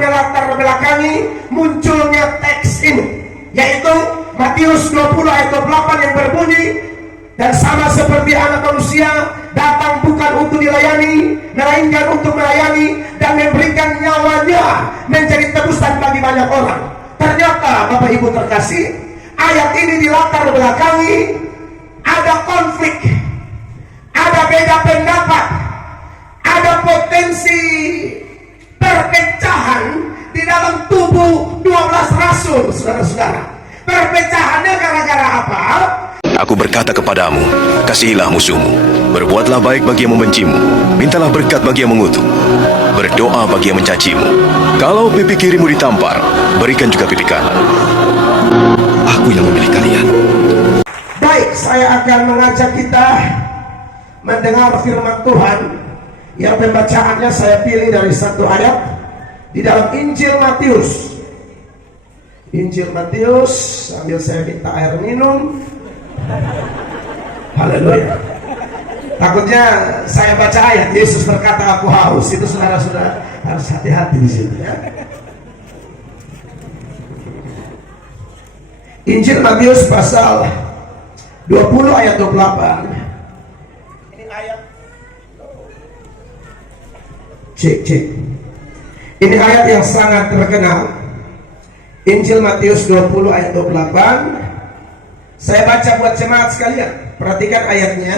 melatar belakangi munculnya teks ini, yaitu Matius 20 ayat 28 yang berbunyi, dan sama seperti anak manusia datang bukan untuk dilayani, melainkan untuk melayani dan memberikan nyawanya menjadi tebusan bagi banyak orang. Ternyata Bapak Ibu terkasih, ayat ini dilatar belakangi ada konflik, ada beda pendapat, ada potensi perpecahan di dalam tubuh 12 rasul, saudara-saudara. Perpecahannya gara-gara apa? Aku berkata kepadamu, kasihilah musuhmu, berbuatlah baik bagi yang membencimu, mintalah berkat bagi yang mengutuk, berdoa bagi yang mencacimu. Kalau pipi kirimu ditampar, berikan juga pipi kanan. Aku yang memilih kalian. Baik, saya akan mengajak kita mendengar firman Tuhan yang pembacaannya saya pilih dari satu ayat di dalam Injil Matius. Injil Matius, sambil saya minta air minum. Haleluya. Takutnya saya baca ayat Yesus berkata aku haus, itu saudara-saudara harus hati-hati di sini ya. Injil Matius pasal 20 ayat 28. Ini ayat cek. Ini ayat yang sangat terkenal. Injil Matius 20 ayat 28. Saya baca buat jemaat sekalian. Perhatikan ayatnya.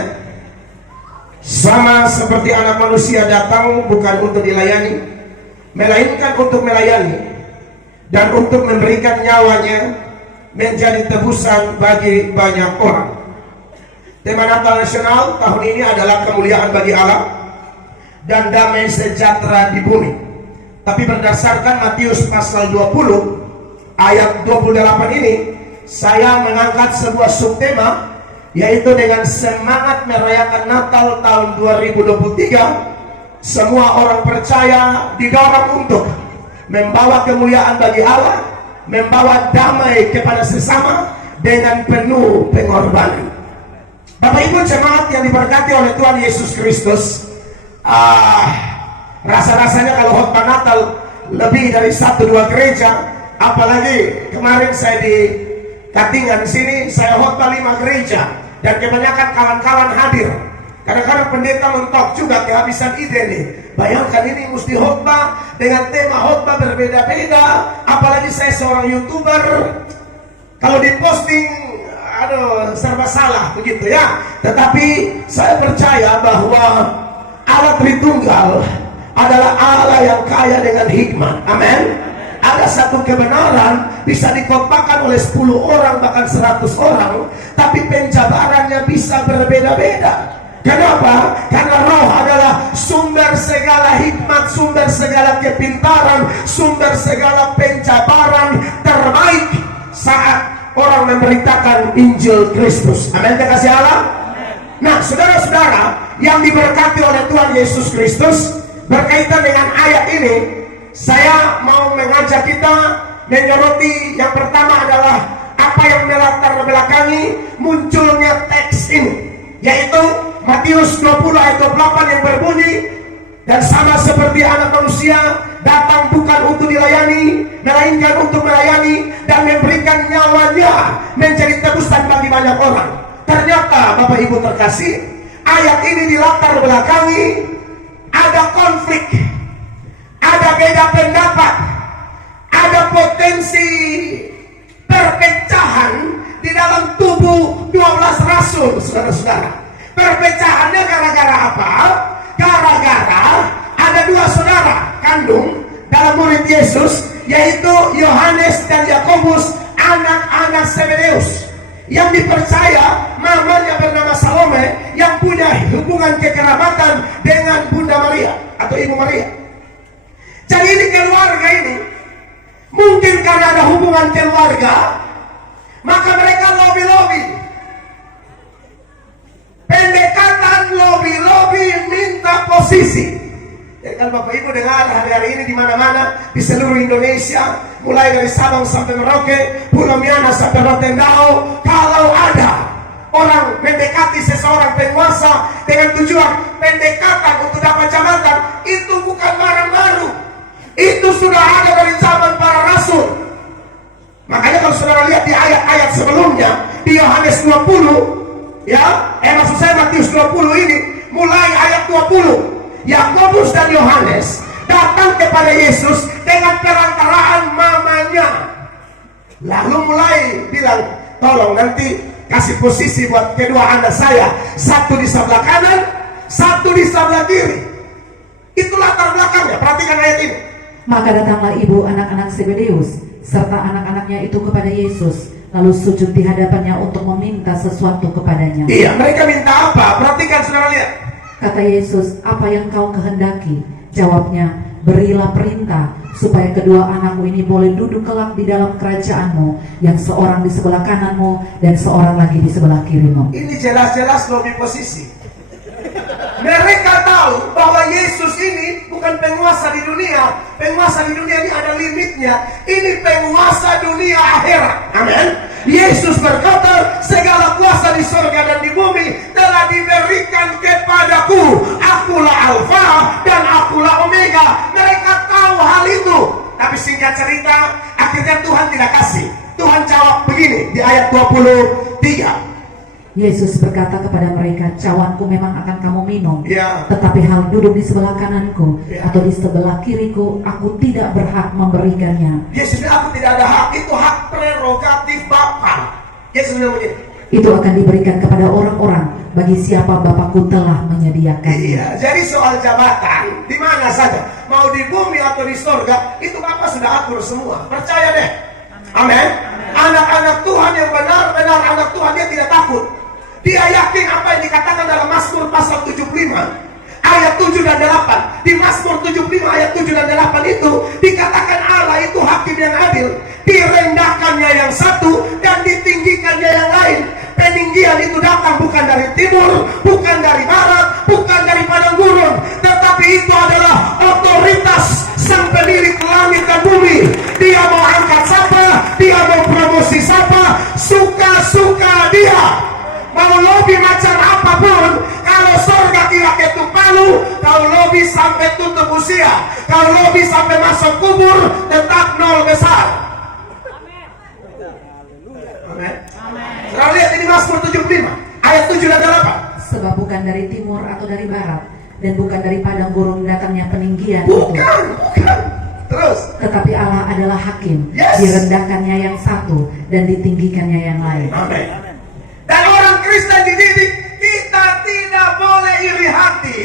Sama seperti anak manusia datang bukan untuk dilayani, melainkan untuk melayani dan untuk memberikan nyawanya menjadi tebusan bagi banyak orang. Tema Natal Nasional tahun ini adalah kemuliaan bagi Allah dan damai sejahtera di bumi. Tapi berdasarkan Matius pasal 20 ayat 28 ini, saya mengangkat sebuah subtema, yaitu dengan semangat merayakan Natal tahun 2023, semua orang percaya didorong untuk membawa kemuliaan bagi Allah, membawa damai kepada sesama dengan penuh pengorbanan. Bapak Ibu jemaat yang diberkati oleh Tuhan Yesus Kristus, rasa-rasanya kalau khotbah Natal lebih dari 1-2 gereja, apalagi kemarin saya di Katingan sini, saya khotbah 5 gereja dan kebanyakan kawan-kawan hadir. Kadang-kadang pendeta mentok juga kehabisan ide nih. Bayangkan ini mesti khotbah dengan tema khotbah berbeda-beda, apalagi saya seorang YouTuber. Kalau diposting, aduh serba salah begitu ya. Tetapi saya percaya bahwa Allah Tritunggal adalah Allah yang kaya dengan hikmat. Amin. Ada satu kebenaran bisa dikotbahkan oleh 10 orang bahkan 100 orang, tapi penjabarannya bisa berbeda-beda. Kenapa? Karena Roh adalah sumber segala hikmat, sumber segala kepintaran, sumber segala penjabaran terbaik saat orang memberitakan Injil Kristus. Amin, kasih Allah. Nah, saudara-saudara yang diberkati oleh Tuhan Yesus Kristus, berkaitan dengan ayat ini, saya mau mengajak kita menyoroti yang pertama adalah apa yang melatar belakangi munculnya teks ini, yaitu Matius 20 ayat 28 yang berbunyi, dan sama seperti anak manusia datang bukan untuk dilayani, melainkan untuk melayani dan memberikan nyawanya menjadi tebusan bagi banyak orang. Ternyata Bapak Ibu terkasih, ayat ini dilatar belakangi ada konflik, ada beda pendapat, ada potensi perpecahan di dalam tubuh 12 rasul, saudara-saudara. Perpecahannya gara-gara apa? Gara-gara ada 2 saudara kandung dalam murid Yesus, yaitu Yohanes dan Yakobus, anak-anak Zebedeus, yang dipercaya mamanya bernama Salome, yang punya hubungan kekerabatan dengan Bunda Maria atau Ibu Maria. Jadi ini keluarga ini, mungkin karena ada hubungan keluarga, maka mereka lobby-lobby, pendekatan lobby-lobby minta posisi. Ya kan Bapak Ibu dengar hari-hari ini di mana-mana di seluruh Indonesia, mulai dari Sabang sampai Merauke, Pulau Miana sampai Rotendao, kalau ada orang mendekati seseorang penguasa dengan tujuan pendekatan untuk dapat jabatan, itu bukan barang baru. Itu sudah sudah ada dari zaman para rasul. Makanya kalau saudara lihat di ayat-ayat sebelumnya di Yohanes 20, ya, maksud saya Matius 20 ini, mulai ayat 20, Yakobus dan Yohanes datang kepada Yesus dengan perantaraan mamanya. Lalu mulai bilang, tolong nanti kasih posisi buat kedua anak saya, satu di sebelah kanan, satu di sebelah kiri. Itu latar belakangnya. Perhatikan ayat ini. Maka datanglah ibu anak-anak Zebedeus serta anak-anaknya itu kepada Yesus, lalu sujud di hadapannya untuk meminta sesuatu kepadanya. Iya, mereka minta apa? Perhatikan saudara lihat. Kata Yesus, apa yang kau kehendaki? Jawabnya, berilah perintah supaya kedua anakmu ini boleh duduk kelak di dalam kerajaanmu, yang seorang di sebelah kananmu dan seorang lagi di sebelah kirimu. Ini jelas-jelas lobby posisi. Mereka tahu bahwa Yesus ini bukan penguasa di dunia. Penguasa di dunia ini ada limitnya. Ini penguasa dunia akhirat. Amin. Yesus berkata, segala kuasa di surga dan di bumi telah diberikan kepadaku. Akulah Alfa dan akulah Omega. Mereka tahu hal itu. Tapi singkat cerita, akhirnya Tuhan tidak kasih. Tuhan jawab begini di ayat 23. Yesus berkata kepada mereka, cawanku memang akan kamu minum, Ya. tetapi hal duduk di sebelah kananku Ya. atau di sebelah kiriku, aku tidak berhak memberikannya. Yesus bilang, aku tidak ada hak. Itu hak prerogatif Bapa. Yesus bilang begini. Itu akan diberikan kepada orang-orang bagi siapa Bapakku telah menyediakan. Iya, jadi soal jabatan di mana saja, mau di bumi atau di surga, itu Bapa sudah atur semua. Percaya deh. Amin. Anak-anak Tuhan yang benar-benar anak Tuhan, dia tidak takut. Dia yakin apa yang dikatakan dalam Mazmur pasal 75 ayat 7 dan 8. Di Mazmur 75 ayat 7 dan 8 itu dikatakan Allah itu hakim yang adil. Direndahkannya yang satu dan ditinggikannya yang lain. Peninggian itu datang bukan dari timur, bukan dari barat, bukan dari padang gurun, tetapi itu adalah otoritas sang pemilik langit dan bumi. Dia mau angkat siapa, dia mau promosi siapa, suka-suka dia. Mau lobby macam apapun, kalau surga kira ketuk palu, kalau lobby sampai tutup usia, kalau lobby sampai masuk kubur, tetap nol besar. Amin. Amin. Lihat ini Mazmur 75 ayat 7 dan 8. Sebab bukan dari timur atau dari barat, dan bukan dari padang gurun datangnya peninggian Bukan, itu. bukan. Terus. Tetapi Allah adalah hakim. Yes. Direndahkannya yang satu dan ditinggikannya yang lain. Amin. Dan orang Kristen dididik, kita tidak boleh iri hati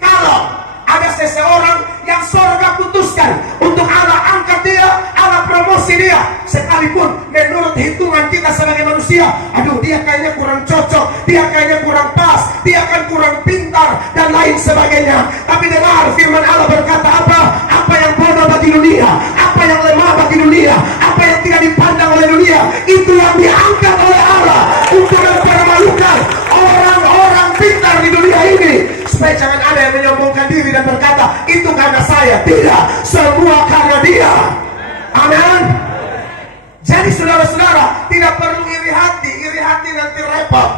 kalau ada seseorang yang surga putuskan untuk Allah angkat dia, Allah promosi dia, sekalipun menurut hitungan kita sebagai manusia, aduh dia kayaknya kurang cocok, dia kayaknya kurang pas, dia akan kurang pintar dan lain sebagainya. Tapi dengar firman Allah berkata apa? Apa yang bodoh bagi dunia, apa yang lemah bagi dunia, apa yang tidak dipandang oleh dunia, itu yang diangkat oleh Allah untuk mempermalukan orang-orang pintar di dunia ini. Supaya jangan ada yang menyombongkan diri dan berkata, itu karena saya. Tidak, semua karena dia. Amin. Jadi saudara-saudara, tidak perlu iri hati nanti repot.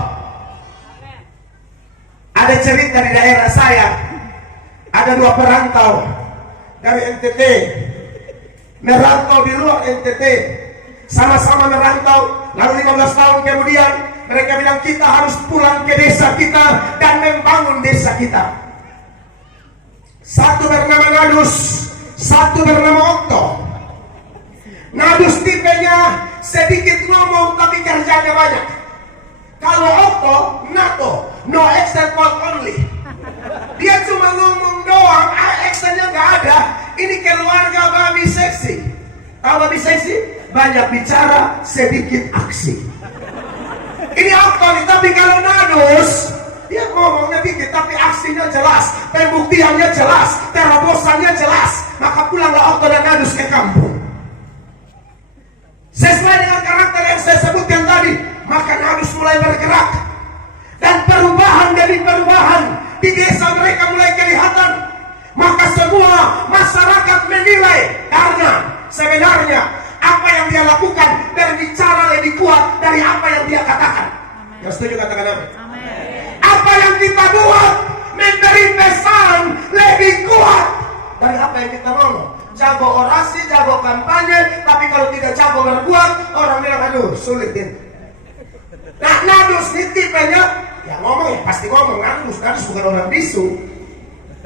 Ada cerita di daerah saya, ada dua perantau dari NTT, merantau di luar NTT, sama-sama merantau. Lalu 15 tahun kemudian mereka bilang, kita harus pulang ke desa kita dan membangun desa kita. Satu bernama Nadus, satu bernama Okto. Nadus tipenya sedikit ngomong tapi kerjanya banyak. Kalau Okto, NATO, no action call only. Dia cuma ngomong doang, actionnya nggak ada. Ini keluarga babi seksi. Tahu babi seksi? Banyak bicara, sedikit aksi. Ini Okto nih, tapi kalau Nadus, dia ngomongnya dikit tapi aksinya jelas, pembuktiannya jelas, terobosannya jelas. Maka pulanglah Okto dan Nadus ke kampung. Sesuai dengan karakter yang saya sebutkan tadi, maka Nadus mulai bergerak. Dan perubahan demi perubahan di desa mereka mulai kelihatan. Maka semua masyarakat menilai, karena sebenarnya apa yang dia lakukan berbicara lebih kuat dari apa yang dia katakan. Yang setuju katakan amin. Apa yang kita buat memberi pesan lebih kuat dari apa yang kita ngomong. jago orasi, jago kampanye, tapi kalau tidak jago berbuat, orang bilang aduh sulit ini. Nah, nadus ini tipenya, ya ngomong ya pasti ngomong, nadus bukan orang bisu,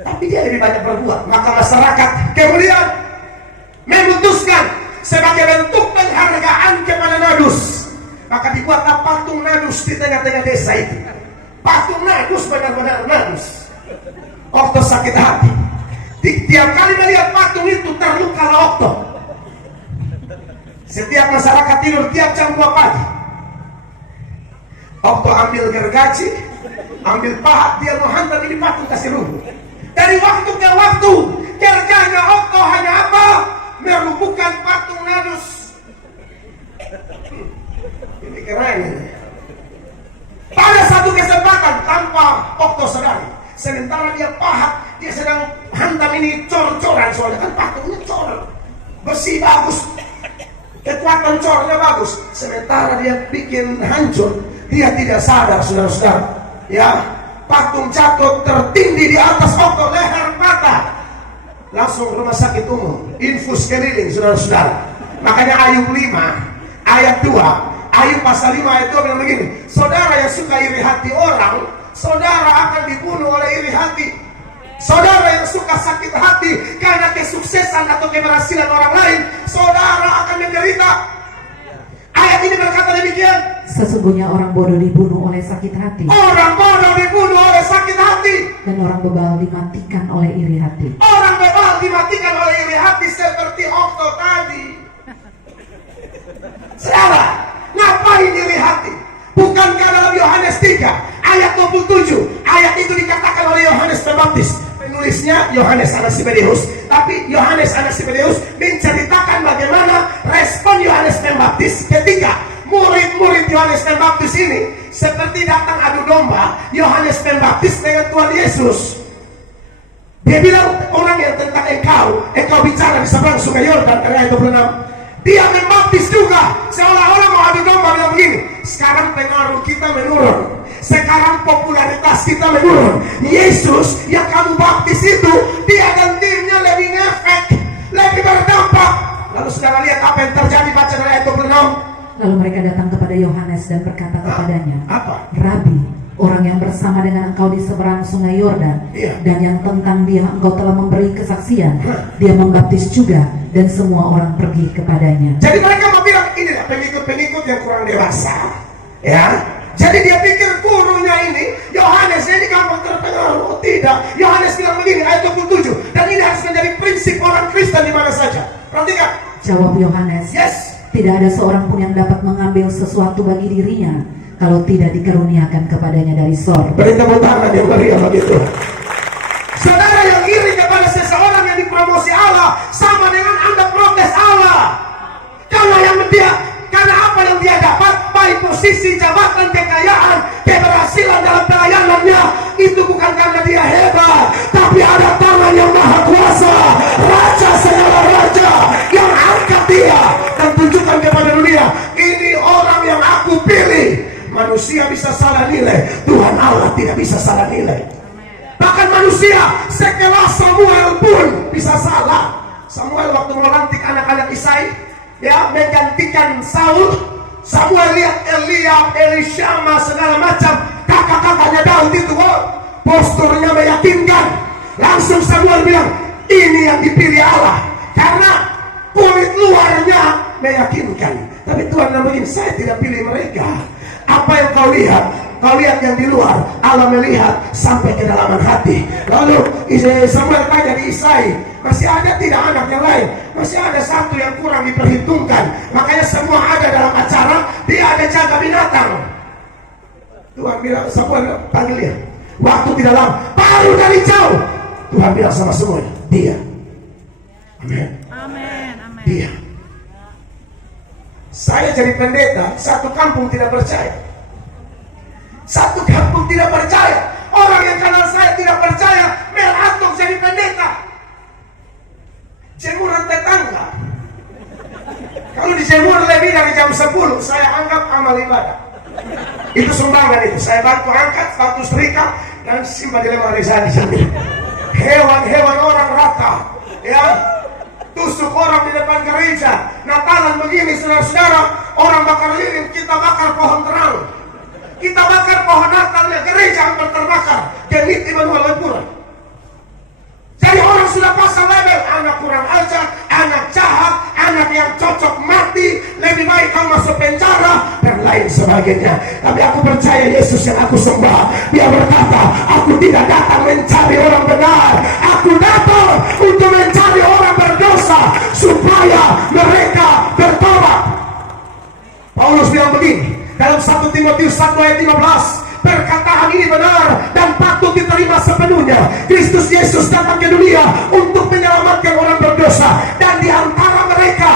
tapi dia lebih banyak berbuat. Maka masyarakat kemudian memutuskan sebagai bentuk penghargaan kepada nadus, maka dibuatlah patung nadus di tengah-tengah desa itu. Patung nadus, benar-benar nadus. Okto sakit hati. Tiap kali melihat patung itu terlukalah Okto. Setiap masyarakat tidur tiap jam 2 pagi, Okto ambil gergaji, ambil pahat, dia menghantam ini patung kasih rubuh. Dari waktu ke waktu, kerjanya Okto hanya apa? Merubuhkan patung nadus. Ini keren ini. Pada satu kesempatan tanpa Okto sadari, sementara dia pahat, dia sedang hantam ini cor-coran, soalnya kan patungnya cor, besi bagus, kekuatan cornya bagus. Sementara dia bikin hancur, dia tidak sadar, saudara-saudara, ya, patung jatuh tertindih di atas Okto, leher patah, langsung rumah sakit umum, infus keliling, saudara-saudara. Makanya Ayub 5 ayat 2, Ayub pasal 5 ayat 2 bilang begini, saudara yang suka iri hati orang, saudara akan dibunuh oleh iri hati. Saudara yang suka sakit hati karena kesuksesan atau keberhasilan orang lain, saudara akan menderita. Ayat ini berkata demikian. Sesungguhnya orang bodoh dibunuh oleh sakit hati, Orang bodoh dibunuh oleh sakit hati, dan orang bebal dimatikan oleh iri hati. orang bebal dimatikan oleh iri hati seperti Okto tadi. Saudara, ngapain iri hati? Bukankah dalam Yohanes 3 ayat 27, ayat itu dikatakan oleh Yohanes Pembaptis, penulisnya Yohanes anak Zebedeus, tapi Yohanes anak Zebedeus menceritakan bagaimana respon Yohanes Pembaptis ketika murid-murid Yohanes Pembaptis ini seperti datang adu domba Yohanes Pembaptis dengan Tuhan Yesus. Dia bilang, orang yang tentang engkau bicara di seberang sungai Yordan, ayat 26. Dia membaptis juga, seolah-olah mau adu domba, bilang begini, sekarang pengaruh kita menurun, sekarang popularitas kita menurun. Yesus yang kamu baptis itu, dia dan timnya lebih ngefek, lebih berdampak. Lalu saudara lihat apa yang terjadi, baca dari ayat 26. Lalu mereka datang kepada Yohanes dan berkata kepadanya, Apa? Rabi, orang yang bersama dengan engkau di seberang sungai Yordan, Iya. dan yang tentang dia engkau telah memberi kesaksian, dia membaptis juga, dan semua orang pergi kepadanya. Jadi mereka mau bilang, inilah pengikut-pengikut yang kurang dewasa, ya. Jadi dia pikir gurunya ini, Yohanes ini gampang terpengaruh. Oh tidak, Yohanes bilang begini, ayat 27, dan ini harus menjadi prinsip orang Kristen di mana saja. Perhatikan. Jawab Yohanes, Yes. tidak ada seorang pun yang dapat mengambil sesuatu bagi dirinya, kalau tidak dikaruniakan kepadanya dari sorga. Beri tepuk tangan yang meriah begitu. Saudara yang iri kepada seseorang yang dipromosi Allah, sama dengan Anda protes Allah. Karena apa yang dia dapat, baik posisi, jabatan, kekayaan, keberhasilan dalam pelayanannya, itu bukan karena dia hebat, tapi ada tangan yang maha kuasa, Raja segala raja yang angkat dia dan tunjukkan kepada dunia, ini orang yang aku pilih. Manusia bisa salah nilai, Tuhan Allah tidak bisa salah nilai. Bahkan manusia sekelas Samuel pun bisa salah. Samuel waktu melantik anak-anak Isai, ya, menggantikan Saul. Samuel lihat Eliab, Elishama, segala macam kakak-kakaknya Daud itu, posturnya meyakinkan. Langsung Samuel bilang, ini yang dipilih Allah, karena kulit luarnya meyakinkan. Tapi Tuhan bilang begini, saya tidak pilih mereka. Apa yang kau lihat? Kau lihat yang di luar, Allah melihat sampai kedalaman hati. Lalu Samuel tanya di Isai, masih ada tidak anak yang lain? Masih ada satu yang kurang diperhitungkan. Makanya semua ada dalam acara, dia ada jaga binatang. Tuhan bilang, Samuel panggil dia. Waktu tidak lama, baru dari jauh Tuhan bilang sama semuanya, dia. Amin. Amin. Amin. Dia. Saya jadi pendeta, satu kampung tidak percaya. Satu kampung tidak percaya. Orang yang kenal saya tidak percaya. Mel Anton jadi pendeta. Jemuran tetangga. Kalau dijemur lebih dari jam 10, saya anggap amal ibadah. Itu sumbangan itu. Saya bantu angkat, bantu setrika, dan simpan di lemari saya di sini. Hewan-hewan orang rata, ya. tusuk orang di depan gereja. Natalan begini saudara-saudara, orang bakar lilin, kita bakar pohon terang. Kita bakar pohon Natalnya, gereja hampir terbakar. Genit Immanuel Lepura. Jadi orang sudah pasang label, anak kurang ajar, anak jahat, anak yang cocok mati, lebih baik kau masuk penjara, dan lain sebagainya. Tapi aku percaya Yesus yang aku sembah, Dia berkata, aku tidak datang mencari orang benar, aku datang untuk mencari orang berdosa, supaya mereka bertobat. Paulus bilang begini, dalam 1 Timotius 1 ayat 15, perkataan ini benar dan patut diterima sepenuhnya. Kristus Yesus datang ke dunia untuk menyelamatkan orang berdosa, dan di antara mereka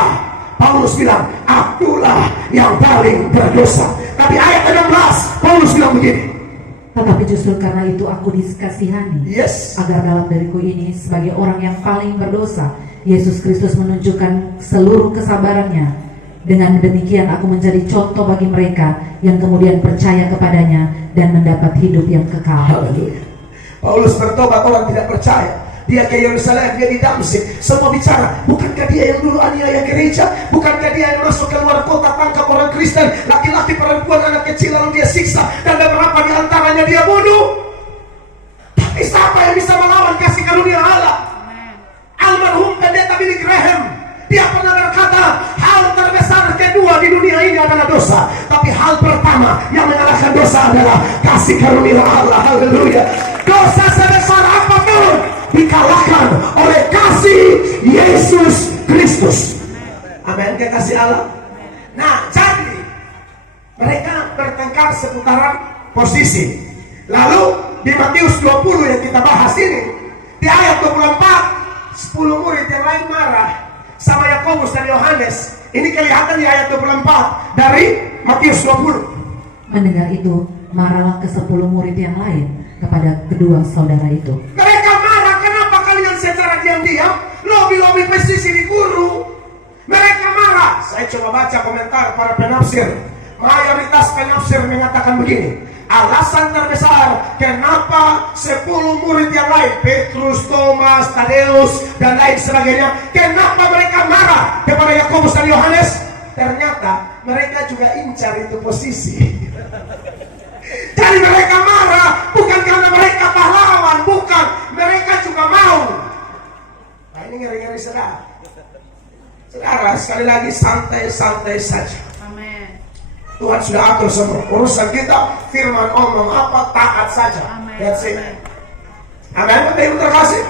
Paulus bilang, akulah yang paling berdosa. Tapi ayat 16 Paulus bilang begini, tetapi justru karena itu aku dikasihani, yes, agar dalam diriku ini sebagai orang yang paling berdosa, Yesus Kristus menunjukkan seluruh kesabarannya. Dengan demikian aku menjadi contoh bagi mereka yang kemudian percaya kepadanya dan mendapat hidup yang kekal. haleluya. Paulus bertobat, orang tidak percaya. Dia ke Yerusalem, dia di Damsik, semua bicara, bukankah dia yang dulu aniaya gereja? Bukankah dia yang masuk ke luar kota, tangkap orang Kristen, laki-laki, perempuan, anak kecil, lalu dia siksa, dan beberapa di antaranya dia bunuh? Tapi siapa yang bisa melawan kasih karunia Allah? Almarhum pendeta Billy Graham, dia pernah berkata, hal terbesar kedua di dunia ini adalah dosa, tapi hal pertama yang mengalahkan dosa adalah kasih karunia Allah. Haleluya. Dosa sebesar apapun dikalahkan oleh kasih Yesus Kristus. Amin. Dia kasih Allah. Nah, jadi mereka bertengkar seputaran posisi. Lalu di Matius 20 yang kita bahas ini, di ayat 24, 10 murid yang lain marah sama Yakobus dan Yohanes. Ini kelihatan di ayat 24 dari Matius 20. Mendengar itu, marahlah ke-10 murid yang lain kepada kedua saudara itu. Mereka marah, kenapa kalian secara diam-diam lobi-lobi pesisi di guru? Mereka marah. Saya coba baca komentar para penafsir. Mayoritas penafsir mengatakan begini, alasan terbesar kenapa 10 murid yang lain, Petrus, Thomas, Tadeus, dan lain sebagainya, kenapa mereka marah kepada Yakobus dan Yohanes? Ternyata mereka juga incar itu posisi. Jadi mereka marah bukan karena mereka pahlawan, bukan, mereka juga mau. Nah, ini ngeri-ngeri saudara. Saudara, sekali lagi santai-santai saja. Tuhan sudah atur semua urusan kita. Firman omong apa, taat saja. That's it. Amin. Bapak Ibu terkasih.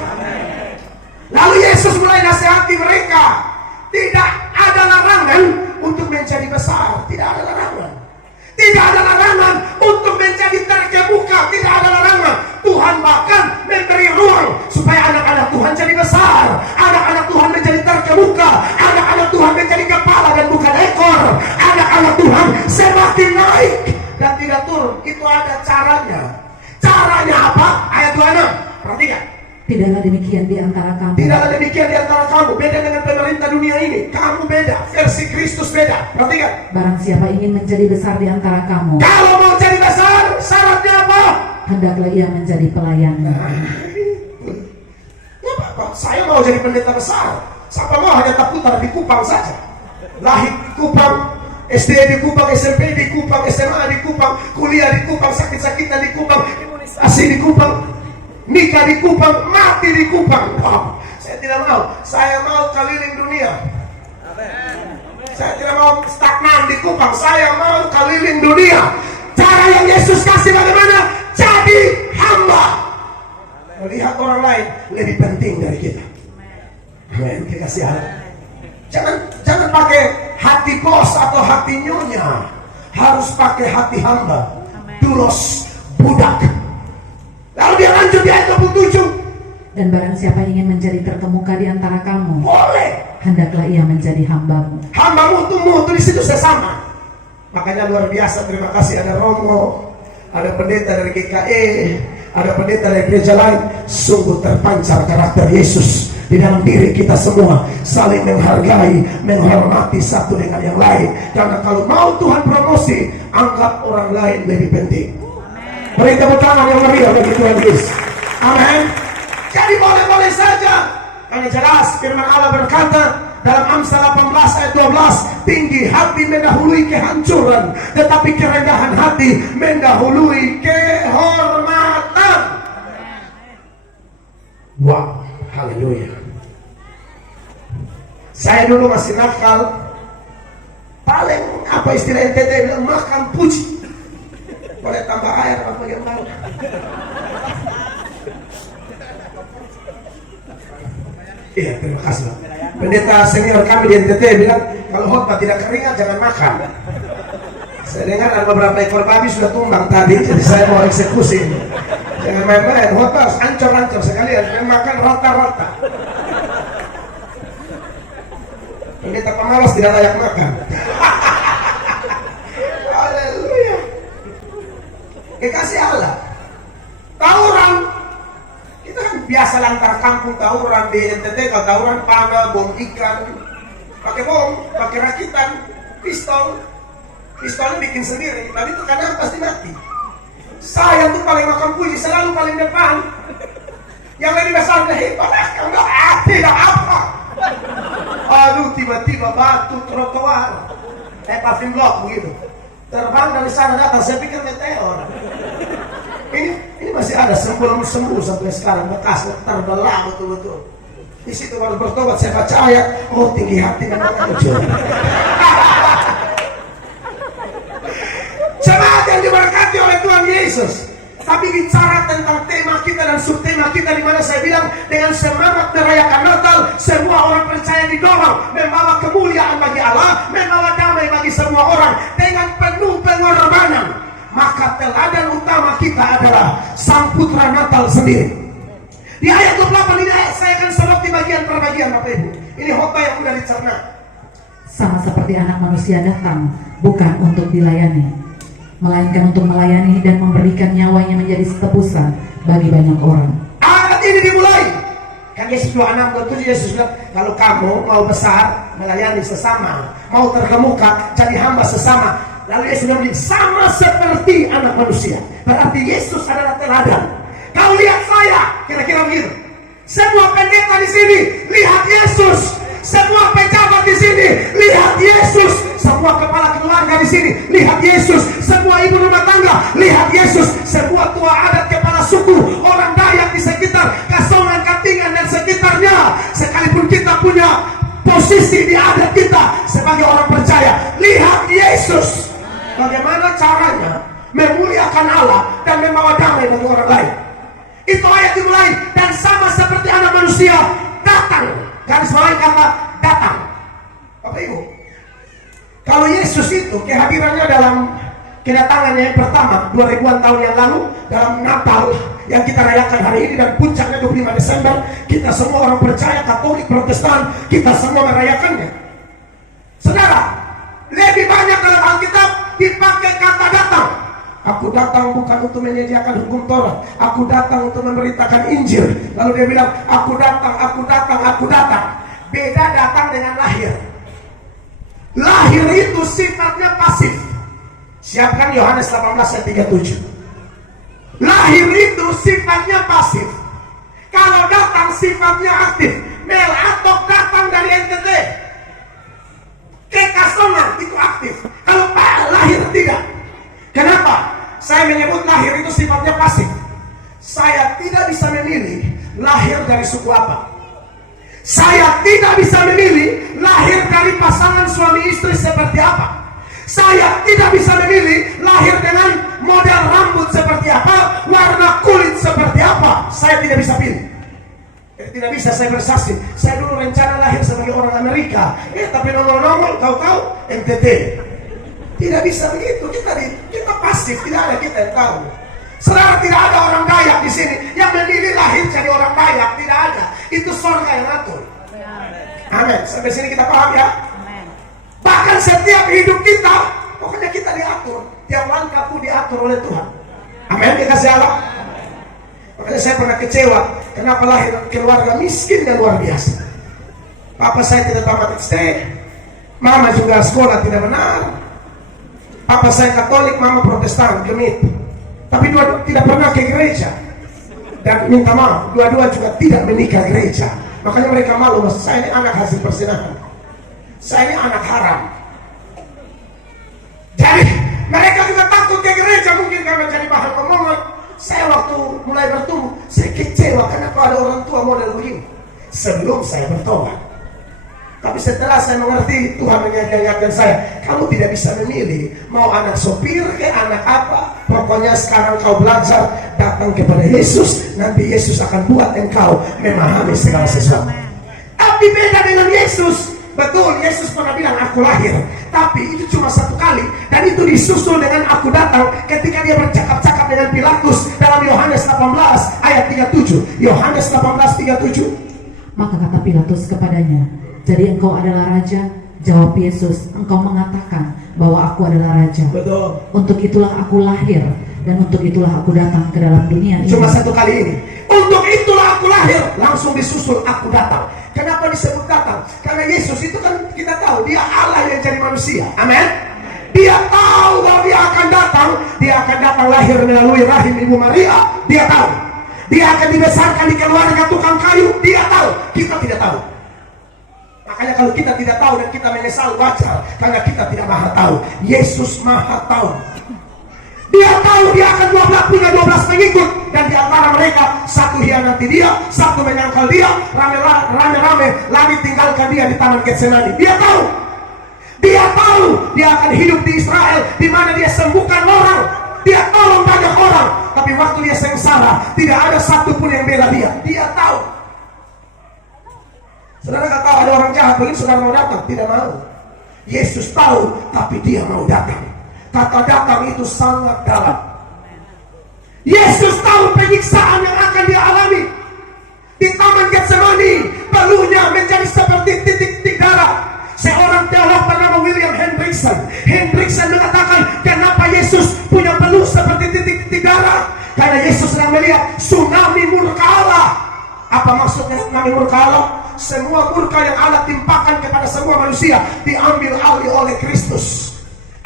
Lalu Yesus mulai nasihati mereka. Tidak ada larangan untuk menjadi besar. Tidak ada larangan. Tidak ada larangan untuk menjadi terkemuka. Tidak ada larangan. Tuhan bahkan memberi ruang supaya anak-anak Tuhan jadi besar. Anak-anak Tuhan menjadi terkemuka. Anak-anak Tuhan menjadi kepala dan bukan ekor. Anak-anak Tuhan semakin naik dan tidak turun. Itu ada caranya. Caranya apa? Ayat 26. Perhatikan. Tidaklah demikian di antara kamu. Tidaklah demikian di antara kamu. Beda dengan pemerintah dunia ini. Kamu beda. Versi Kristus beda. Perhatikan. Barang siapa ingin menjadi besar di antara kamu, Kalau mau jadi besar, syaratnya apa? hendaklah ia menjadi pelayan. Ya Bapak, saya mau jadi pendeta besar. Siapa mau hanya terputar di Kupang saja. Lahir di Kupang, SD di Kupang, SMP di Kupang, SMA di Kupang, kuliah di Kupang, sakit-sakitan di Kupang, imunisasi di Kupang, nikah di Kupang, mati di Kupang. Wow, saya tidak mau. Saya mau keliling dunia. Saya tidak mau stagnan di Kupang. Saya mau keliling dunia. Cara yang Yesus kasih bagaimana? Jadi hamba. Melihat orang lain lebih penting dari kita. Amin. Kasih Allah. Jangan pakai hati bos atau hati nyonya. Harus pakai hati hamba. Dulos, budak. Lalu dia lanjut di ayat 27. Dan barang siapa ingin menjadi terkemuka di antara kamu, Boleh. hendaklah ia menjadi hambamu. Hamba mutu di situ sesama. Makanya luar biasa, terima kasih ada Romo, ada pendeta dari GKE, ada pendeta dari gereja lain. Sungguh terpancar karakter Yesus di dalam diri kita semua. Saling menghargai, menghormati satu dengan yang lain. Karena kalau mau Tuhan promosi, anggap orang lain lebih penting. Beri tepuk tangan yang meriah bagi Tuhan Yesus. Amin. Jadi boleh-boleh saja. Karena jelas firman Allah berkata dalam Amsal 18 ayat 12, tinggi hati mendahului kehancuran, tetapi kerendahan hati mendahului kehormatan. Wow, haleluya. Saya dulu masih nakal, paling apa istilah NTT bilang makan puji, boleh tambah air apa bagaimana. Iya, terima kasih. Pendeta senior kami di NTT bilang kalau khotbah tidak keringat jangan makan. Saya dengar ada beberapa ekor babi sudah tumbang tadi, jadi saya mau eksekusi. Jangan main-main, khotbah ancur-ancur sekalian, jangan makan rata-rata. Pendeta pemalas tidak layak makan. Haleluya. Kasih Allah. Tawuran. Kita kan biasa lantar kampung tawuran di NTT, kalau tawuran panah, bom ikan, pakai bom, pakai rakitan, pistol. Pistolnya bikin sendiri, tapi itu kadang pasti mati. Saya tuh paling makan puji, selalu paling depan. Yang lebih besar dari enggak tidak apa. Aduh, tiba-tiba batu trotoar, paving block begitu, terbang dari sana datang. Saya pikir meteor. Ini masih ada sembuh sampai sekarang, bekasnya terbelah betul-betul. Di situ baru bertobat, saya baca ayat, oh tinggi hati memang hancur. Jemaat yang diberkati oleh Tuhan Yesus. Tapi bicara tentang tema kita dan subtema kita, di mana saya bilang dengan semangat merayakan Natal, semua orang percaya didorong membawa kemuliaan bagi Allah, membawa damai bagi semua orang dengan penuh pengorbanan. Maka teladan utama kita adalah Sang Putra Natal sendiri. Di ayat 28 ini saya akan sorot di bagian per bagian, Bapak Ibu. Ini khotbah yang mudah dicerna. Sama seperti anak manusia datang bukan untuk dilayani, melainkan untuk melayani dan memberikan nyawanya menjadi tebusan bagi banyak orang. Ayat ini dimulai. Kan Yesus 26:27 Yesus bilang, kalau kamu mau besar, melayani sesama, mau terkemuka, jadi hamba sesama. Lalu Yesus bilang, sama seperti anak manusia. Berarti Yesus adalah teladan. Kau lihat saya, kira-kira begitu. Semua pendeta di sini, lihat Yesus. Semua pejabat di sini, lihat Yesus. Semua kepala keluarga di sini, lihat Yesus. Semua ibu rumah tangga, lihat Yesus. Semua tua adat, kepala suku, orang Dayak di sekitar Kasongan, Katingan dan sekitarnya, sekalipun kita punya posisi di adat kita sebagai orang percaya, lihat Yesus. Bagaimana caranya memuliakan Allah dan membawa damai bagi orang lain. Itu ayat dimulai, dan sama seperti anak manusia datang. Garis bawahi kata datang. Bapak Ibu, kalau Yesus itu kehadirannya dalam kedatangannya yang pertama 2000-an tahun yang lalu, dalam Natal yang kita rayakan hari ini dan puncaknya 25 Desember, kita semua orang percaya Katolik, Protestan, kita semua merayakannya. Saudara, lebih banyak dalam Alkitab dipakai kata datang. Aku datang bukan untuk menyediakan hukum Taurat, aku datang untuk memberitakan Injil. Lalu dia bilang, aku datang, aku datang, aku datang. Beda datang dengan lahir. Lahir itu sifatnya pasif. Siapkan Yohanes 18 ayat 37. Lahir itu sifatnya pasif. Kalau datang sifatnya aktif. Mel Atok datang dari NTT ke Kasongan, itu aktif. Kalau lahir tidak. Kenapa? Saya menyebut lahir itu sifatnya pasif. Saya tidak bisa memilih lahir dari suku apa. Saya tidak bisa memilih lahir dari pasangan suami istri seperti apa. Saya tidak bisa memilih lahir dengan model rambut seperti apa, warna kulit seperti apa. Saya tidak bisa pilih. Tidak bisa saya bersaksi. Saya dulu rencana lahir sebagai orang Amerika, tapi nongol-nongol tahu-tahu NTT. Tidak bisa begitu. Kita pasif, tidak ada kita yang tahu. Saudara, tidak ada orang Dayak di sini yang memilih lahir jadi orang Dayak, tidak ada. Itu surga yang atur. Amin. Sampai sini kita paham ya? Bahkan setiap hidup kita, pokoknya kita diatur. Tiap langkah pun diatur oleh Tuhan. Amin. Dikasih Allah. Makanya saya pernah kecewa, kenapa lahir keluarga miskin dan luar biasa. Papa saya tidak tamat SD, mama juga sekolah tidak benar. Papa saya Katolik, mama Protestan, gemit. Tapi dua tidak pernah ke gereja. Dan minta maaf, dua-dua juga tidak menikah gereja. Makanya mereka malu, Mas. Saya ini anak hasil persinahan. Saya ini anak haram. Jadi mereka juga takut ke gereja, mungkin karena jadi bahan omongan. Saya waktu mulai bertumbuh, saya kecewa kenapa ada orang tua model begini sebelum saya bertobat. Tapi setelah saya mengerti, Tuhan mengingatkan saya, kamu tidak bisa memilih mau anak sopir ke anak apa. Pokoknya sekarang kau belajar datang kepada Yesus, nanti Yesus akan buat engkau memahami segala sesuatu. Tapi beda dengan Yesus. Betul, Yesus pernah bilang aku lahir, tapi itu cuma satu kali, dan itu disusul dengan aku datang ketika dia bercakap-cakap dengan Pilatus dalam Yohanes 18 ayat 37. Yohanes 18:37. Maka kata Pilatus kepadanya, jadi engkau adalah raja? Jawab Yesus, engkau mengatakan bahwa aku adalah raja. Betul. Untuk itulah aku lahir, dan untuk itulah aku datang ke dalam dunia ini. Cuma satu kali ini. Untuk itulah aku lahir, langsung disusul aku datang. Kenapa disebut datang? Karena Yesus itu kan kita tahu dia Allah yang jadi manusia. Amin. Dia tahu bahwa dia akan datang. Dia akan datang lahir melalui rahim Ibu Maria. Dia tahu. Dia akan dibesarkan di keluarga tukang kayu. Dia tahu. Kita tidak tahu. Makanya kalau kita tidak tahu dan kita menyesal, wajar. Karena kita tidak maha tahu. Yesus maha tahu. Dia tahu dia akan punya 12 pengikut, dan di antara mereka satu hianati dia, satu menyangkal dia, rame-rame lari tinggalkan dia di Taman Getsemani. Dia tahu dia akan hidup di Israel, di mana dia sembuhkan orang, dia tolong banyak orang, tapi waktu dia sengsara tidak ada satupun yang bela dia. Dia tahu. Saudara nggak tahu ada orang jahat, begitu saudara mau datang, tidak mau. Yesus tahu, tapi dia mau datang. Kata datang itu sangat dalam. Yesus tahu penyiksaan yang akan dia alami di Taman Getsemani. Peluhnya menjadi seperti titik-titik darah. Seorang teolog bernama William Hendrickson mengatakan, kenapa Yesus punya peluh seperti titik-titik darah? Karena Yesus sedang melihat tsunami murka Allah. Apa maksudnya tsunami murka Allah? Semua murka yang Allah timpakan kepada semua manusia diambil alih oleh Kristus.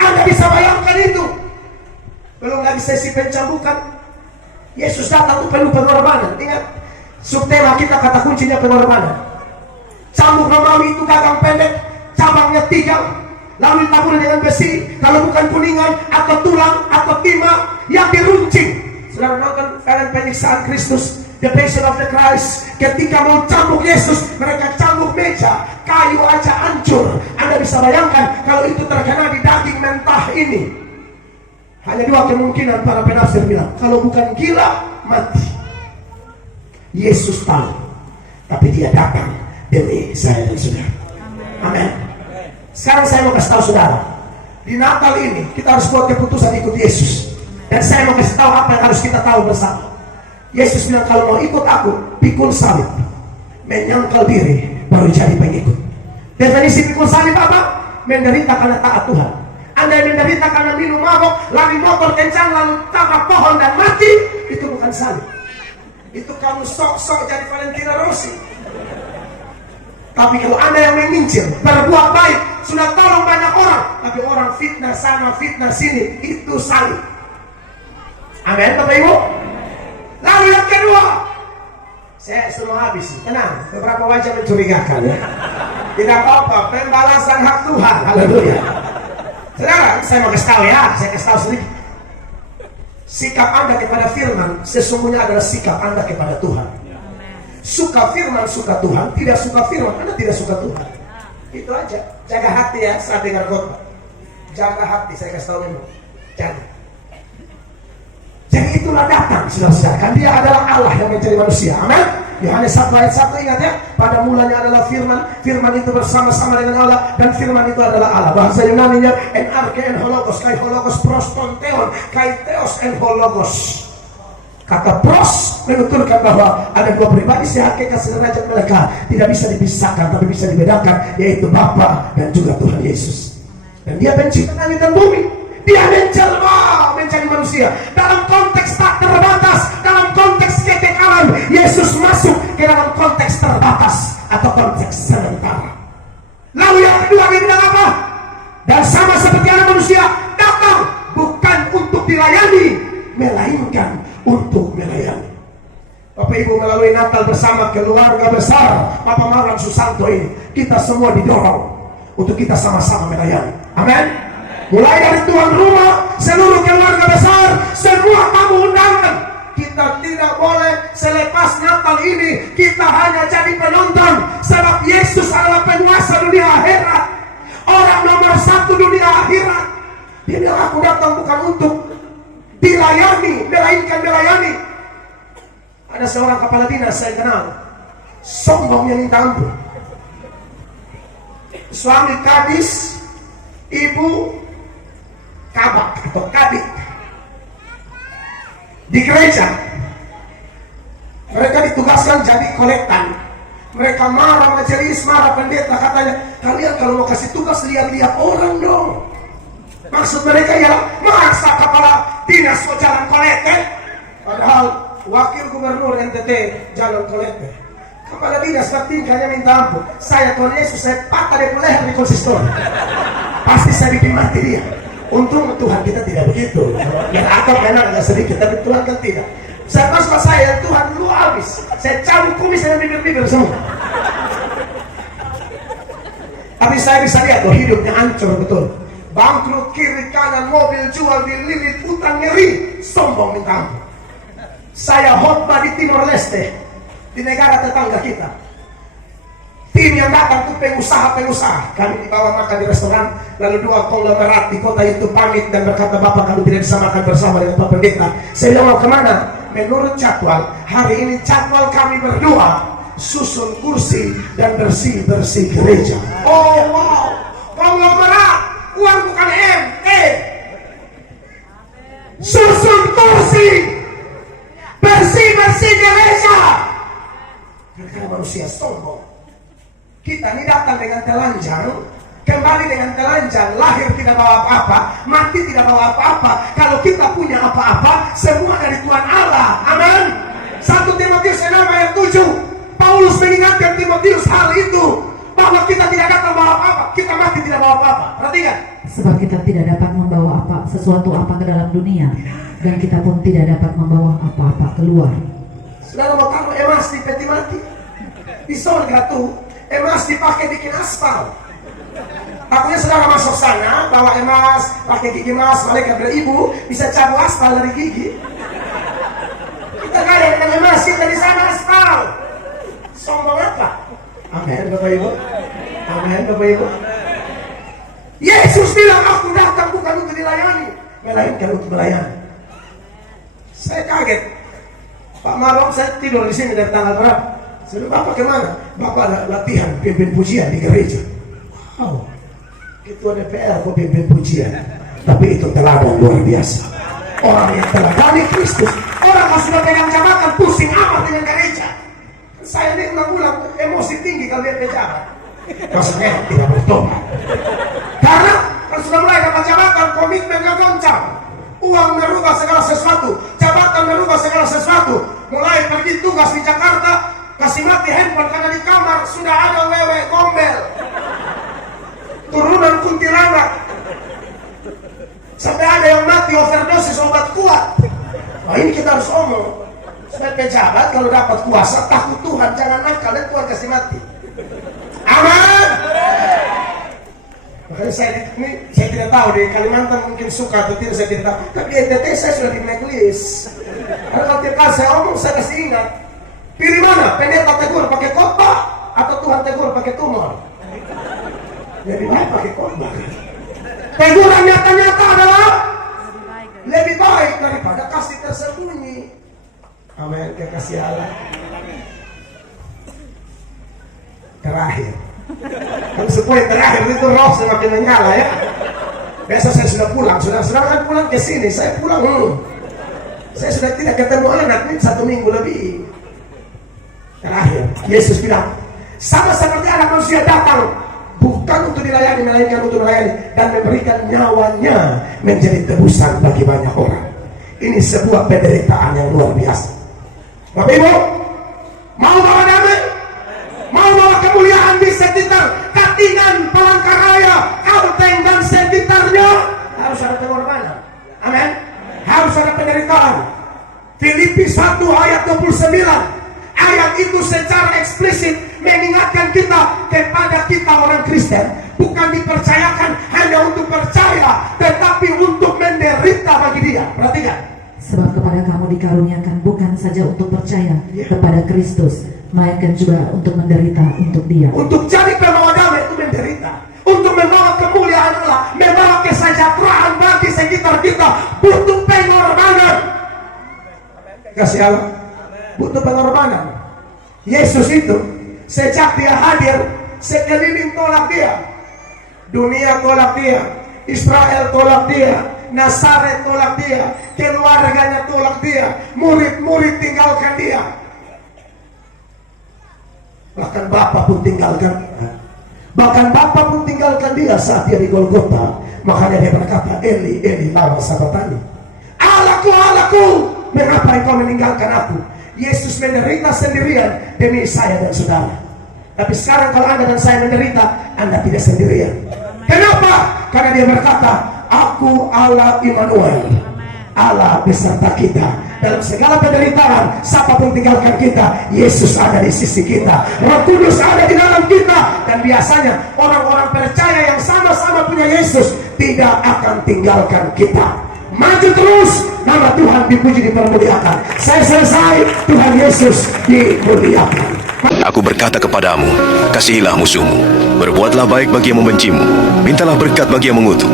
Anda bisa bayangkan itu. Belum lagi sesi pencambukan. Yesus datang untuk penuh pengorbanan. Ingat, subtema kita kata kuncinya pengorbanan. Cambuk Romawi itu gagang pendek, cabangnya 3, lalu ditaburi dengan besi. Kalau bukan kuningan atau tulang atau timah yang diruncing. Saudara nonton film penyiksaan Kristus, The Passion of the Christ. Ketika mau cambuk Yesus, mereka cambuk meja, kayu aja hancur. Anda bisa bayangkan kalau itu terkena di daging mentah ini. Hanya 2 kemungkinan para penafsir bilang, kalau bukan gila, mati. Yesus tahu, tapi dia datang demi saya dan saudara. Amin. Sekarang saya mau kasih tahu saudara, di Natal ini kita harus buat keputusan ikut Yesus. Dan saya mau kasih tahu apa yang harus kita tahu bersama. Yesus bilang, kalau mau ikut aku, pikul salib, menyangkal diri, baru jadi pengikut. Definisi pikul salib apa? Menderita karena taat Tuhan. Anda yang menderita karena minum mabok, lari motor kencang, lalu tabrak pohon dan mati, itu bukan salib. Itu kamu sok-sok jadi Valentino Rossi. Tapi kalau Anda yang mengincil, berbuat baik, sudah tolong banyak orang, tapi orang fitnah sana, fitnah sini, itu salib. Amin, Bapak Ibu. Lalu yang kedua, saya suruh habis, tenang, beberapa wajah mencurigakan ya. Tidak apa-apa, pembalasan hak Tuhan, haleluya. Saudara, saya mau kasih tahu ya, saya kasih tahu sedikit. Sikap Anda kepada firman sesungguhnya adalah sikap Anda kepada Tuhan. Suka firman, suka Tuhan. Tidak suka firman, Anda tidak suka Tuhan. Itu aja. Jaga hati ya saat dengar khotbah. Jaga hati, saya kasih tahu memang. Jaga. Jadi itulah datang, saudara-saudara. Kan dia adalah Allah yang mencari manusia. Amin. Yohanes 1 ayat 1, ingat ya. Pada mulanya adalah firman. Firman itu bersama-sama dengan Allah. Dan firman itu adalah Allah. Bahasa Yunaninya enarche en hologos. Kai hologos prostonteon. Kai theos en hologos. Kata pros menuturkan bahwa ada 2 pribadi sehat kekas sederajat mereka. Tidak bisa dipisahkan, tapi bisa dibedakan. Yaitu Bapa dan juga Tuhan Yesus. Dan dia pencipta langit dan bumi. Dia menjelma menjadi manusia dalam konteks tak terbatas, dalam konteks kekekalan. Yesus masuk ke dalam konteks terbatas atau konteks sementara. Lalu yang kedua dia bilang apa? Dan sama seperti anak manusia datang bukan untuk dilayani, melainkan untuk melayani. Bapak Bapak Ibu, melalui Natal bersama keluarga besar Papa Marwan Susanto ini, kita semua didorong untuk kita sama-sama melayani. Amin. Mulai dari tuan rumah, seluruh keluarga besar, semua tamu undangan. Kita tidak boleh selepas Natal ini kita hanya jadi penonton, sebab Yesus adalah penguasa dunia akhirat, orang nomor satu dunia akhirat. Dia bilang, aku datang bukan untuk dilayani, melainkan melayani. Ada seorang kepala dinas saya kenal, sombongnya minta ampun. Suami kadis, ibu kabak atau kabik di gereja. Mereka ditugaskan jadi kolektan. Mereka marah majelis, marah pendeta, katanya, kalian kalau mau kasih tugas lihat-lihat orang dong. Maksud mereka ya, masa kepala dinas mau jalan kolekte, padahal wakil gubernur NTT jalan kolekte. Kepala dinas tingkahnya minta ampun. Saya Tuhan Yesus, saya patah dari leher di konsistor, pasti saya bikin mati dia. Untung Tuhan kita tidak begitu. Yang atau memang agak sedikit, tapi Tuhan kan tidak. Saya pas saya, Tuhan lu habis. Saya cabut kumis dan bibir-bibir semua. Tapi saya bisa lihat tuh hidupnya hancur betul. Bangkrut kiri kanan, mobil jual, dililit, utang nyeri, sombong minta ampun. Saya khotbah di Timor Leste, di negara tetangga kita. Tim yang datang itu pengusaha-pengusaha. Kami dibawa makan di restoran, lalu dua konglomerat di kota itu pamit dan berkata, Bapak kami tidak bisa makan bersama dengan Pak Pendeta. Saya bilang, mau kemana? Menurut jadwal, hari ini jadwal kami berdua susun kursi dan bersih-bersih gereja. Oh wow, konglomerat, uang bukan susun kursi, bersih-bersih gereja. Karena manusia sombong. Kita ini datang dengan telanjang, kembali dengan telanjang, lahir tidak bawa apa-apa, mati tidak bawa apa-apa. Kalau kita punya apa-apa, semua dari Tuhan Allah. Amin. 1 Timotius 6 ayat 7, Paulus mengingatkan Timotius hal itu, bahwa kita tidak datang bawa apa-apa, kita mati tidak bawa apa-apa. Perhatikan. Sebab kita tidak dapat membawa sesuatu apa ke dalam dunia, dan kita pun tidak dapat membawa apa-apa keluar. Saudara mau taruh emas di peti mati? Di surga tuh emas dipakai bikin aspal. Akunya saudara masuk sana, bawa emas, pakai gigi emas, malaikat beribu, bisa cabut aspal dari gigi. Kita kaya dengan emas, kita di sana aspal. Sombong apa? Amin Bapak Ibu. Amin Bapak Ibu. Yesus bilang, aku datang bukan untuk dilayani, melainkan untuk melayani. Saya kaget. Pak Marwan, saya tidur di sini dari tanggal berapa? Saya bilang, Bapak kemana? Bapak ada latihan pimpin pujian di gereja. Wow, ketua DPR kok pimpin pujian. Tapi itu teladan luar biasa. Orang yang teladani Kristus, orang yang sudah pegang jabatan pusing amat dengan gereja. Saya ini ulang-ulang emosi tinggi kalau lihat pejabat. Maksudnya tidak bertobat. Karena kalau sudah mulai dapat jabatan, komitmennya goncang. Uang merubah segala sesuatu, jabatan merubah segala sesuatu. Mulai pergi tugas di Jakarta, kasih mati handphone karena di kamar sudah ada wewe gombel, turunan kuntilanak, sampai ada yang mati overdosis obat kuat. Nah ini kita harus omong. Sebagai pejabat kalau dapat kuasa, takut Tuhan, jangan nakal dan Tuhan kasih mati. Amin. Makanya saya tidak tahu di Kalimantan mungkin suka atau tidak, saya tidak tahu. Tapi di NTT saya sudah di blacklist. Karena kalau tiap kali saya omong saya kasih ingat. Pilih mana? Pendeta tegur pakai khotbah atau Tuhan tegur pakai tumor? Lebih baik pakai khotbah. Teguran nyata-nyata adalah lebih baik daripada kasih tersembunyi. Amin, kekasih Allah. Terakhir, kan sepoin terakhir itu roh semakin menyala ya. Biasa saya sudah pulang, sudah kan pulang ke sini, saya pulang. Saya sudah tidak ketemu anak ini 1 minggu lebih. Terakhir, Yesus bilang, sama seperti anak manusia datang bukan untuk dilayani, melainkan untuk melayani dan memberikan nyawanya menjadi tebusan bagi banyak orang. Ini sebuah penderitaan yang luar biasa. Bapak Ibu, mau bawa damai, mau bawa kemuliaan di sekitar Katingan, Palangkaraya, Kalteng dan sekitarnya, harus ada pengorbanan. Amin. Harus ada penderitaan. Filipi 1 ayat 29. itu secara eksplisit mengingatkan kita kepada kita orang Kristen, bukan dipercayakan hanya untuk percaya, tetapi untuk menderita bagi Dia. Perhatikan. Sebab kepada kamu dikaruniakan bukan saja untuk percaya kepada Kristus, melainkan juga untuk menderita untuk Dia. Untuk jadi pembawa damai itu menderita. Untuk membawa kemuliaan Allah, membawa kesejahteraan bagi sekitar kita, butuh pengorbanan. Kasih Allah, butuh pengorbanan. Yesus itu sejak Dia hadir, sekeliling tolak Dia. Dunia tolak Dia, Israel tolak Dia, Nazaret tolak Dia, keluarganya tolak Dia, murid-murid tinggalkan Dia, bahkan Bapa pun tinggalkan. Bahkan Bapa pun tinggalkan Dia saat Dia di Golgota. Makanya Dia berkata, Eli, Eli, lama sabatani. Allahku, Allahku, mengapa engkau meninggalkan aku? Yesus menderita sendirian demi saya dan saudara. Tapi sekarang kalau Anda dan saya menderita, Anda tidak sendirian. Kenapa? Karena Dia berkata, aku Allah Immanuel, Allah beserta kita. Dalam segala penderitaan, siapapun tinggalkan kita, Yesus ada di sisi kita, Roh Kudus ada di dalam kita. Dan biasanya orang-orang percaya yang sama-sama punya Yesus tidak akan tinggalkan kita. Maju terus, nama Tuhan dipuji, dipermuliakan. Saya selesai, Tuhan Yesus dimuliakan. Aku berkata kepadamu, kasihilah musuhmu, berbuatlah baik bagi yang membencimu, mintalah berkat bagi yang mengutuk,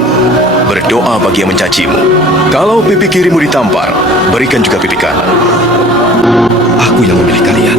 berdoa bagi yang mencacimu. Kalau pipi kirimu ditampar, berikan juga pipi kanan. Aku yang memilih kalian.